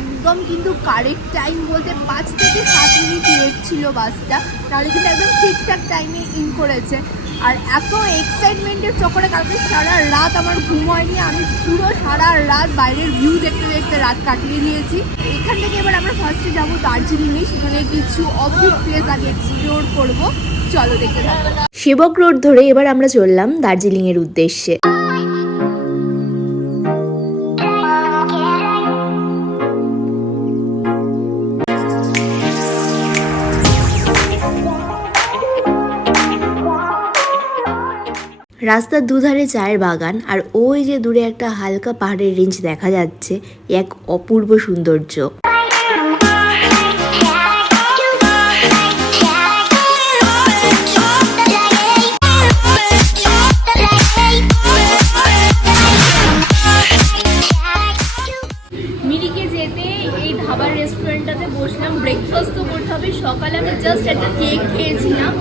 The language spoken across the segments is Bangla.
একদম কিন্তু কারেক্ট টাইম বলতে পাঁচ থেকে সাত মিনিট লেট ছিল বাসটা তাহলে কিন্তু একদম ঠিকঠাক টাইমে ইন করেছে। আর এত এক্সাইটমেন্টের চক্করে কালকে সারা রাত আমার ঘুম হয়নি। আমি পুরো সারা রাত বাইরের ভিউ দেখতে দেখতে রাত কাটিয়ে দিয়েছি এখান থেকে এবার আমরা ফার্স্টে যাব দার্জিলিংয়ে। সেখানে কিছু অদ্ভুত প্লেস আগে এক্সপ্লোর করব। চলো থাকো সেবক রোড ধরে এবার আমরা চললাম দার্জিলিংয়ের উদ্দেশ্যে। রাস্তার দুধারে চায়ের বাগান আর ওই যে দূরে একটা হালকা পাহাড়ের রেঞ্জ দেখা যাচ্ছে, এক অপূর্ব সৌন্দর্য। এই ধাবার রেস্টুরেন্টটাতে বসলাম। ব্রেকফাস্ট তো করতে হবে। সকালে আমি জাস্ট একটা কেক খেয়েছিলাম।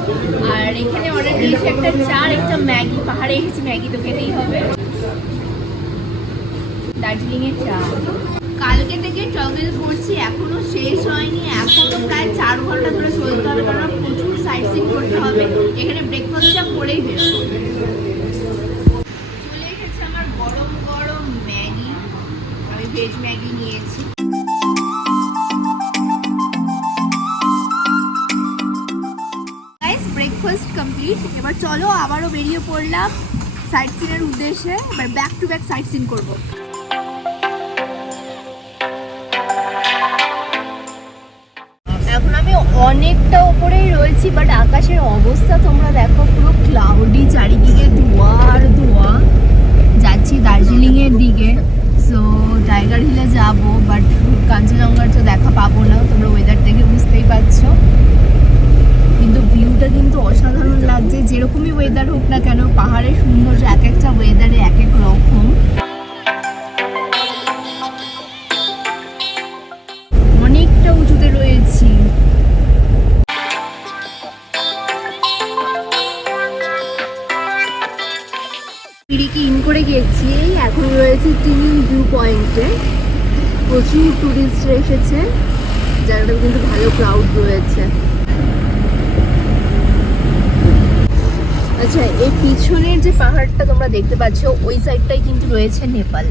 আর এখানে অর্ডার দিয়েছি একটা চা একটা ম্যাগি। পাহাড়ে এসেছি, ম্যাগি তো খেতেই হবে। দার্জিলিংয়ের চা। কালকে থেকে ট্রাভেল করছি। এখনও শেষ হয়নি। এখনও প্রায় চার ঘণ্টা ধরে চলতে হবে। কারণ প্রচুর সাইট সিন করতে হবে। এখানে ব্রেকফাস্টটা করেই বেরোবো চলে এসেছে আমার গরম গরম ম্যাগি। আমি ভেজ ম্যাগি নিয়েছি। কমপ্লিট এবার চলো, আবারও বেরিয়ে পড়লাম সাইট সিনের উদ্দেশ্যে। এবার back to back sight seen করব। এখন আমি অনেকটা ওপরেই রয়েছি বাট আকাশের অবস্থা তোমরা দেখো, পুরো পিড়িকে ইন করে গেছি। এখন রয়েছে টিনিং ভিউ পয়েন্টে। প্রচুর টুরিস্ট এসেছে জায়গাটা কিন্তু ভালো ক্রাউড রয়েছে। আচ্ছা এই পিছনের যে পাহাড়টা তোমরা দেখতে পাচ্ছ, ওই সাইডটাই কিন্তু রয়েছে নেপাল।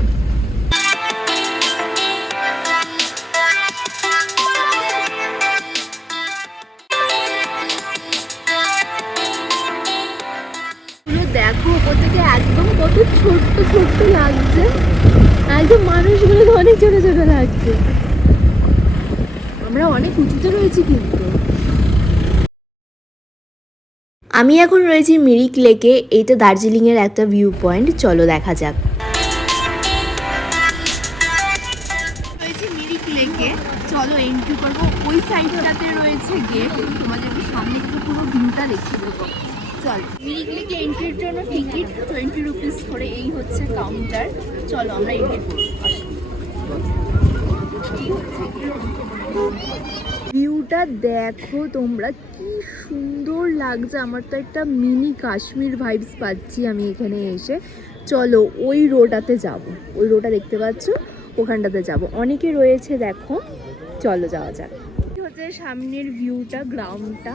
ছোট্ট ছোট্ট লাগছে। একদম মানুষগুলো অনেক ছোট ছোট লাগছে। আমরা অনেক উঁচুতে রয়েছি কিন্তু। আমি এখন রয়েছি মিরিক লেকে। এইটা দার্জিলিংয়ের একটা ভিউ পয়েন্ট চলো দেখা যাক। চলো এন্ট্রি করব। ওই সাইডটাতে রয়েছে গেট সামনে পুরো ভিউটা চল মিরিক এন্ট্রির জন্য টিকিট টোয়েন্টি রুপিস করে এই হচ্ছে কাউন্টার চলো, আমরা এন্ট্রি ভিউটা দেখো তোমরা, কি সুন্দর লাগছে। আমার তো একটা মিনি কাশ্মীর ভাইবস পাচ্ছি আমি এখানে এসে। চলো, ওই রোডাতে যাব। ওই রোডটা দেখতে পাচ্ছ? ওখানটাতে যাব। অনেকে রয়েছে, দেখো। চলো, যাওয়া যাক। হচ্ছে সামনের ভিউটা গ্রাউন্ডটা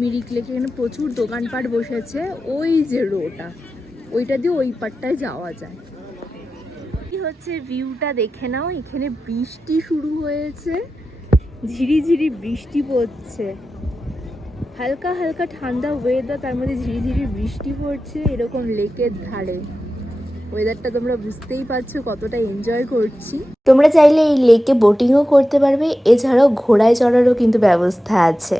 মিরিক লেকে এখানে প্রচুর দোকানপাট বসেছে ওই যে রোটা, ওইটা দিয়ে ওই পাটটায় যাওয়া যায়। কি হচ্ছে ভিউটা দেখে নাও, এখানে বৃষ্টি শুরু হয়েছে, ঝিরিঝিরি বৃষ্টি পড়ছে। হালকা হালকা ঠান্ডা ওয়েদার তার মধ্যে ঝিরিঝিরি বৃষ্টি পড়ছে, এরকম লেকের ধারে। ওয়েদারটা তোমরা বুঝতেই পারছ কতটা এনজয় করছি। তোমরা চাইলে এই লেকে বোটিংও করতে পারবে, এছাড়াও ঘোড়ায় চড়ারও কিন্তু ব্যবস্থা আছে।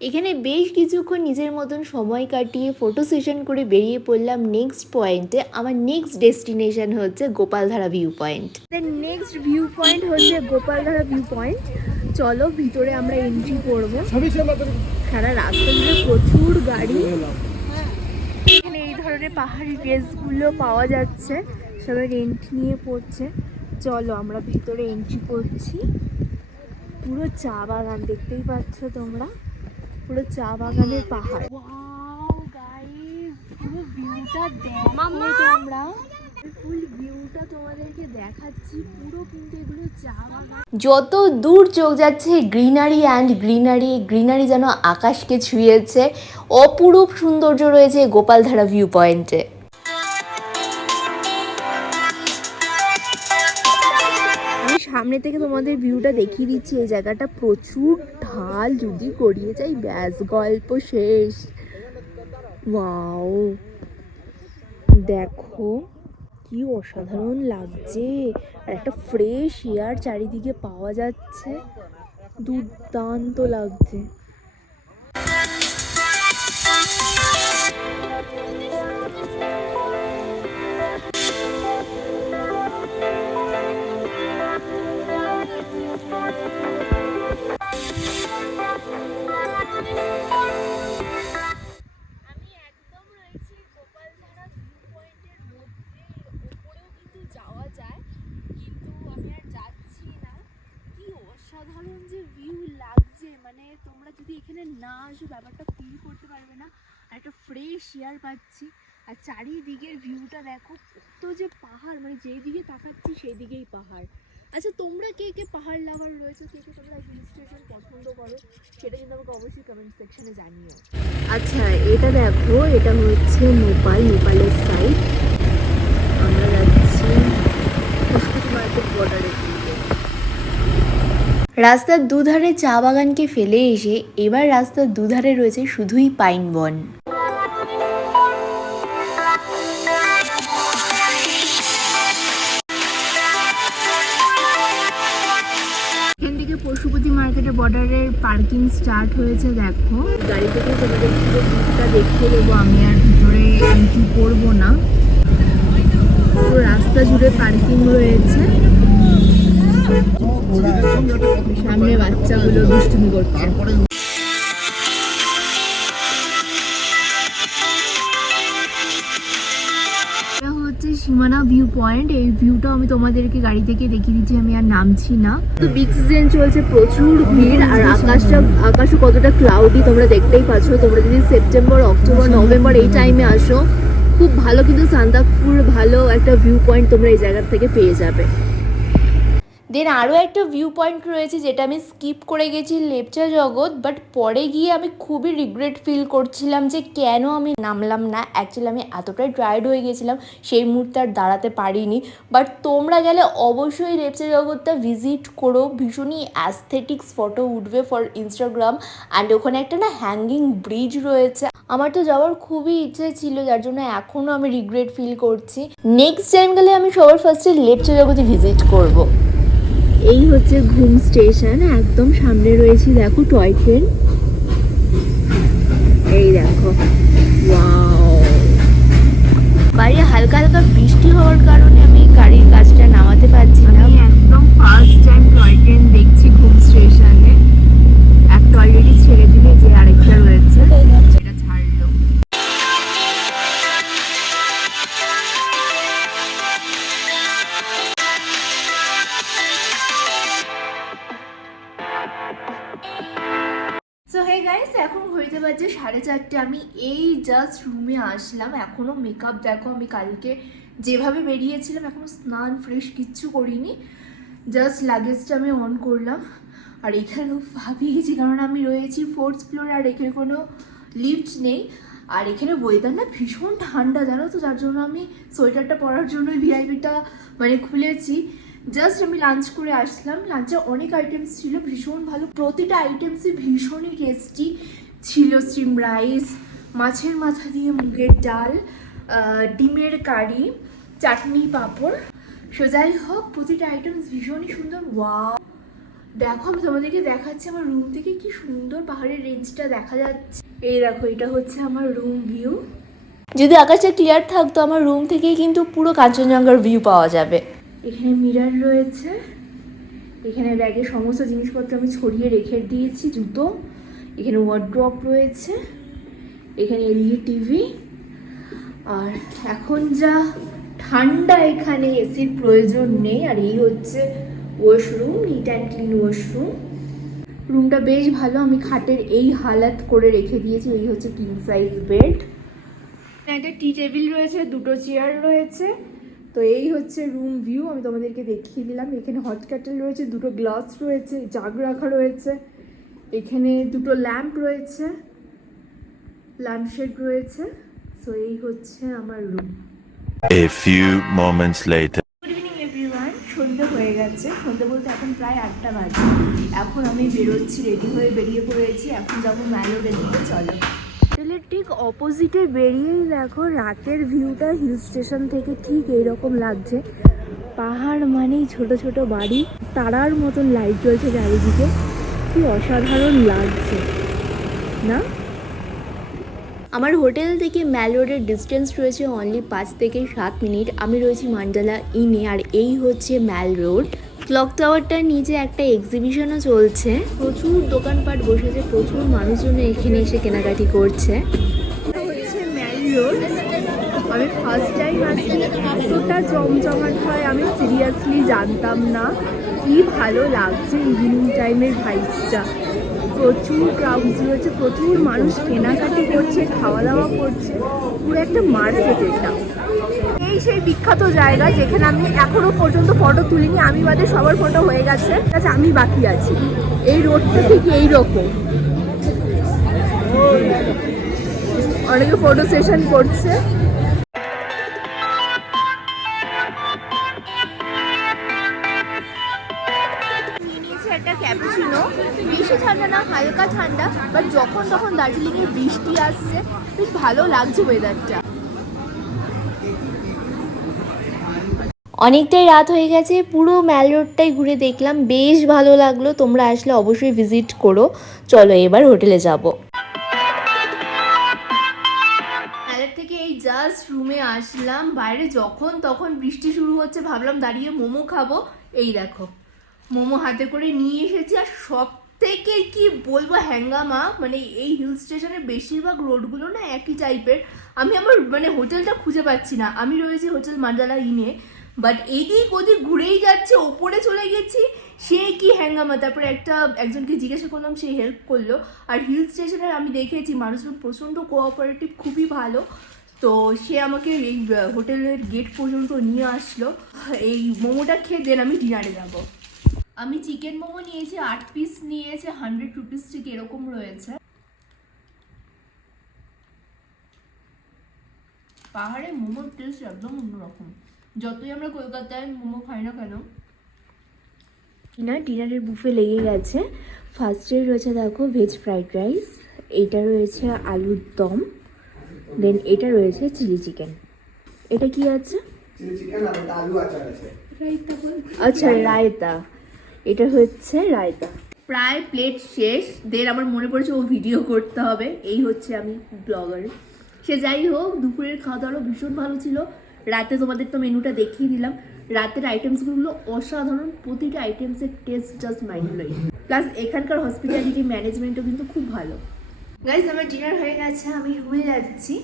এখানে বেশ কিছুক্ষণ নিজের মতন সময় কাটিয়ে ফটো সেশন করে বেরিয়ে পড়লাম নেক্সট পয়েন্টে আমার নেক্সট ডেস্টিনেশন হচ্ছে Gopaldhara view point next view point হচ্ছে গোপালধারা ভিউ পয়েন্ট চলো ভিতরে আমরা এন্ট্রি করব। সারা রাস্তা জুড়ে প্রচুর গাড়ি। এখানে এই ধরনের পাহাড়ি ড্রেসগুলো পাওয়া যাচ্ছে। সবাই রেন্ট নিয়ে পড়ছে। চলো আমরা ভিতরে এন্ট্রি করছি। পুরো চা বাগান দেখতেই পাচ্ছ তোমরা। পুরো চা বাগানের পাহাড়। পুরো ভিউটা ভিউটা দেখো তোমরা। তোমাদেরকে দেখাচ্ছি। পুরো কিন্তু এগুলো চা যত দূর চোখ যাচ্ছে গ্রিনারি অ্যান্ড গ্রিনারি গ্রিনারি যেন আকাশকে ছুঁয়েছে অপরূপ সৌন্দর্য রয়েছে গোপালধারা ভিউ পয়েন্টে থেকে তোমাদের ভিউটা দেখিয়ে দিচ্ছি, এই জায়গাটা প্রচুর ঢাল যদি গড়িয়ে যাই ব্যাস, গল্প শেষ। ওয়াও। দেখো, কি অসাধারণ লাগছে। আর একটা ফ্রেশ এয়ার চারিদিকে পাওয়া যাচ্ছে। দুর্দান্ত লাগছে। আমি একদম রয়েছি গোপালধারা ভিউ পয়েন্টের মধ্যে। ওপরেও কিন্তু যাওয়া যায়, কিন্তু আমি আর যাচ্ছি না। কি অসাধারণ যে ভিউ লাগছে। মানে তোমরা যদি এখানে না আসো, ব্যাপারটা ফিল করতে পারবে না। আর একটা ফ্রেশ এয়ার পাচ্ছি। আর চারিদিকের ভিউটা দেখো, কত যে পাহাড়। মানে যেই দিকে তাকাচ্ছি সেই দিকেই পাহাড়। আচ্ছা তোমরা কে কে পাহাড় লাভার রয়েছে? কে কে তোমরা হিল স্টেশন পছন্দ করো? সেটা কিন্তু আমাকে অবশ্যই কমেন্ট সেকশনে জানিও। আচ্ছা এটা দেখো, এটা হচ্ছে নেপাল, নেপালের সাইড আমরা যাচ্ছি রাস্তার দুধারে চা বাগানকে ফেলে এসে এবার রাস্তার দুধারে রয়েছে শুধুই পাইন বন পশুপতি মার্কেটের বর্ডারের পার্কিং স্টার্ট হয়েছে, দেখো। গাড়ি থেকে তোমাদের পুরো দিকটা দেখিয়ে দেবো আমি, আর ভিতরে এন্ট্রি করব না। পুরো রাস্তা জুড়ে পার্কিং রয়েছে। সামনে বাচ্চাগুলো দুষ্টুমি করছে। হচ্ছে সীমানা ভিউ পয়েন্ট এই ভিউটা আমি তোমাদেরকে গাড়ি থেকে দেখিয়ে দিচ্ছি, আমি আর নামছি না। তো বিগ সিজন চলছে, প্রচুর ভিড়, আর আকাশটা, আকাশও কতটা ক্লাউডি তোমরা দেখতেই পাচ্ছ। তোমরা যদি সেপ্টেম্বর অক্টোবর নভেম্বর এই টাইমে আসো, খুব ভালো কিন্তু সান্দাকপুর ভালো একটা ভিউ পয়েন্ট তোমরা এই জায়গা থেকে পেয়ে যাবে। দেন আরও একটা ভিউ পয়েন্ট রয়েছে যেটা আমি স্কিপ করে গেছি লেপচা জগৎ বাট পরে গিয়ে আমি খুবই রিগ্রেট ফিল করছিলাম যে কেন আমি নামলাম না। অ্যাকচুয়ালি আমি এতটাই টায়ার্ড হয়ে গেছিলাম, সেই মুহূর্তে আর দাঁড়াতে পারিনি। বাট তোমরা গেলে অবশ্যই লেপচা জগৎটা ভিজিট করো। ভীষণই অ্যাস্থেটিক্স ফটো উঠবে ফর ইনস্টাগ্রাম অ্যান্ড ওখানে একটা না হ্যাঙ্গিং ব্রিজ রয়েছে। আমার তো যাওয়ার খুবই ইচ্ছে ছিল, যার জন্য এখনও আমি রিগ্রেট ফিল করছি। নেক্সট টাইম গেলে আমি সবার ফার্স্টে লেপচা জগতে ভিজিট করব। এই হচ্ছে ঘুম স্টেশন, একদম সামনে রয়েছে, দেখো টয় ট্রেন। এই দেখো বাইরে হালকা হালকা বৃষ্টি হওয়ার কারণে আমি গাড়ির কাজটা নামাতে পারছি না। একদম ফার্স্ট টাইম টয় ট্রেন দেখছি ঘুম স্টেশনে। একটা অলরেডি ছেড়ে দিলে যে আরেকটা রয়েছে। এখন হইতে পারছে সাড়ে চারটে আমি এই জাস্ট রুমে আসলাম। এখনও মেকআপ দেখো, আমি কালকে যেভাবে বেরিয়েছিলাম এখনও স্নান ফ্রেশ কিচ্ছু করিনি। জাস্ট লাগেজটা আমি অন করলাম। আর এখানেও ভাবিয়ে গেছি কারণ আমি রয়েছি ফোর্থ ফ্লোরে আর এখানে কোনো লিফট নেই। আর এখানে ওয়েদার না ভীষণ ঠান্ডা, জানো তো? যার জন্য আমি সোয়েটারটা পরার জন্য ভিআইপিটা মানে খুলেছি। জাস্ট আমি লাঞ্চ করে আসলাম। লাঞ্চে অনেক আইটেমস ছিল, ভীষণ ভালো। প্রতিটা আইটেমসই ভীষণই টেস্টি ছিল স্টিম রাইস, মাছের মাথা দিয়ে মুগের ডাল ডিমের কারি, চাটনি পাঁপড়। সো যাই হোক, প্রতিটা আইটেমস ভীষণই সুন্দর। ওয়া দেখো, আমি তোমাদেরকে দেখাচ্ছি আমার রুম থেকে কি সুন্দর পাহাড়ের রেঞ্জটা দেখা যাচ্ছে। এই দেখো, এটা হচ্ছে আমার রুম ভিউ যদি আকাশটা ক্লিয়ার থাকতো, আমার রুম থেকেই কিন্তু পুরো কাঞ্চনজঙ্ঘার ভিউ পাওয়া যাবে। এখানে মিরার রয়েছে। এখানে ব্যাগে সমস্ত জিনিসপত্র আমি ছড়িয়ে রেখে দিয়েছি, জুতো। এখানে ওয়ার্ড্রপ রয়েছে, এখানে এলইডি টিভি আর এখন যা ঠান্ডা এখানে এসির প্রয়োজন নেই, আর এই হচ্ছে washroom neat and clean washroom রুমটা বেশ ভালো, আমি খাটের এই হালাত করে রেখে দিয়েছি, এই হচ্ছে কিং সাইজ বেড একটা টি টেবিল রয়েছে, দুটো চেয়ার রয়েছে, তো এই হচ্ছে রুম ভিউ আমি তোমাদেরকে দেখিয়ে দিলাম। এখানে হট ক্যাটেল রয়েছে, দুটো গ্লাস রয়েছে, জাগ রাখা রয়েছে। এখানে দুটো ল্যাম্প রয়েছে ল্যাম্পশেড রয়েছে সো এই হচ্ছে আমার room A few moments later. Good evening everyone সন্ধে হয়ে গেছে। সন্ধে বলতে এখন প্রায় আটটা বাজে। এখন আমি বেরোচ্ছি রেডি হয়ে বেরিয়ে পড়েছি। এখন যাব ম্যালোডের দিকে চলো। হোটেলের ঠিক অপোজিটে বেরিয়েই দেখো রাতের ভিউটা হিল স্টেশন থেকে ঠিক এইরকম লাগছে। পাহাড় মানেই ছোট ছোট বাড়ি। তারার মতন লাইট জ্বলছে চারিদিকে। কি অসাধারণ লাগছে না? আমার হোটেল থেকে ম্যাল রোডের ডিস্টেন্স রয়েছে অনলি পাঁচ থেকে সাত মিনিট। আমি রয়েছি মান্ডালা ইনে আর এই হচ্ছে ম্যাল রোড ক্লক টাওয়ারটার নিচে একটা এক্সিবিশনও চলছে। প্রচুর দোকানপাট বসেছে প্রচুর মানুষজন এখানে এসে কেনাকাটি করছে। এটা হচ্ছে ম্যাল রোড আমি ফার্স্ট টাইম আসছি। এতটা জমজমাট হয় আমি সিরিয়াসলি জানতাম না। কি ভালো লাগছে ইভিনিং টাইমের ভাইবসটা প্রচুর ক্রাউডস রয়েছে, প্রচুর মানুষ কেনাকাটি করছে খাওয়া দাওয়া করছে, পুরো একটা মার্কেট এটা। এই সেই বিখ্যাত জায়গা যেখানে আমি এখনও পর্যন্ত ফটো তুলিনি, আমি বাদে সবার ফটো হয়ে গেছে। আচ্ছা আমি বাকি আছি। এই রোডটা ঠিক এইরকম। অনেকে ফটো সেশন করছে। বাট যখন তখন দার্জিলিংয়ে বৃষ্টি আসছে বেশ ভালো লাগছে ওয়েদারটা অনেকটাই রাত হয়ে গেছে পুরো ম্যাল রোডটাই ঘুরে দেখলাম বেশ ভালো লাগল। তোমরা আসলে অবশ্যই ভিজিট করো। চলো এবার হোটেলে যাব। মেলার থেকে এই জাস্ট রুমে আসলাম। বাইরে যখন তখন বৃষ্টি শুরু হচ্ছে ভাবলাম দাঁড়িয়ে মোমো খাব। এই দেখো মোমো হাতে করে নিয়ে এসেছি আর সব থেকে কি বলব হ্যাঙ্গামা মানে এই হিল স্টেশনের বেশিরভাগ রোডগুলো না একই টাইপের আমি আমার মানে হোটেলটা খুঁজে পাচ্ছি না। আমি রয়েছি হোটেল মান্ডালা ইনে। বাট এদিক ওদিক ঘুরেই যাচ্ছে, ওপরে চলে গেছি, সে কি হ্যাঙ্গামা তারপরে একটা, একজনকে জিজ্ঞাসা করলাম, সে হেল্প করল। আর হিল স্টেশনে আমি দেখেছি, মানুষজন প্রচণ্ড কোঅপারেটিভ খুবই ভালো। তো সে আমাকে এই হোটেলের গেট পর্যন্ত নিয়ে আসলো। এই মোমোটা খেয়ে দেন আমি ডিনারে যাব। আমি চিকেন মোমো নিয়েছি আট পিস নিয়েছে হান্ড্রেড রুপিস ঠিক এরকম রয়েছে। পাহাড়ে মোমোর টেস্ট একদম অন্যরকম। যতই আমরা কলকাতায় মোমো খাই না কেন। না ডিনারের বুফে লেগে গেছে। ফার্স্টে রয়েছে দেখো ভেজ ফ্রাইড রাইস এটা রয়েছে আলুর দম দেন এটা রয়েছে চিলি চিকেন এটা কি আছে? চিলি চিকেন আর একটা আলু আচার আছে। আচ্ছা রায়তা। এটা হচ্ছে রায়তা। প্রায় প্লেট শেষ। দের আমার মনে পড়েছে ও ভিডিও করতে হবে। এই হচ্ছে আমি ব্লগার সে যাই হোক দুপুরের খাওয়া দাওয়া ভীষণ ভালো ছিল। রাতে তোমাদের তো মেনুটা দেখিয়ে দিলাম। রাতের আইটেমসগুলো অসাধারণ। প্রতিটা আইটেমসের taste just mind blowing plus এখানকার হসপিটালিটি ম্যানেজমেন্টও কিন্তু খুব ভালো। গাইজ আমার ডিনার হয়ে গেছে। আমি রুমে যাচ্ছি।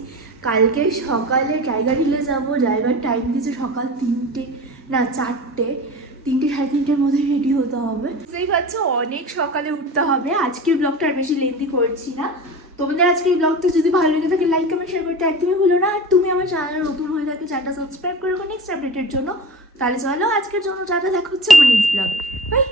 কালকে সকালে টাইগার হিলে যাব। ড্রাইভার টাইম দিয়েছে সকাল তিনটে না চারটে। তিনটে সাড়ে তিনটের মধ্যে রেডি হতে হবে। বুঝতেই পারছ, অনেক সকালে উঠতে হবে। আজকের ব্লগটা আর বেশি লেন্দি করছি না। তোমাদের আজকে এই ব্লগটা যদি ভালো লেগে থাকে লাইক কমেন্ট শেয়ার করতে একদমই ভুলো না। আর তুমি আমার চ্যানেল নতুন হয়ে থাকে চ্যানেলটা সাবস্ক্রাইব করে নেক্সট আপডেটের জন্য। তাহলে চলো, আজকের জন্য যাটা দেখা হচ্ছে আমার নেক্সট ব্লগ বাই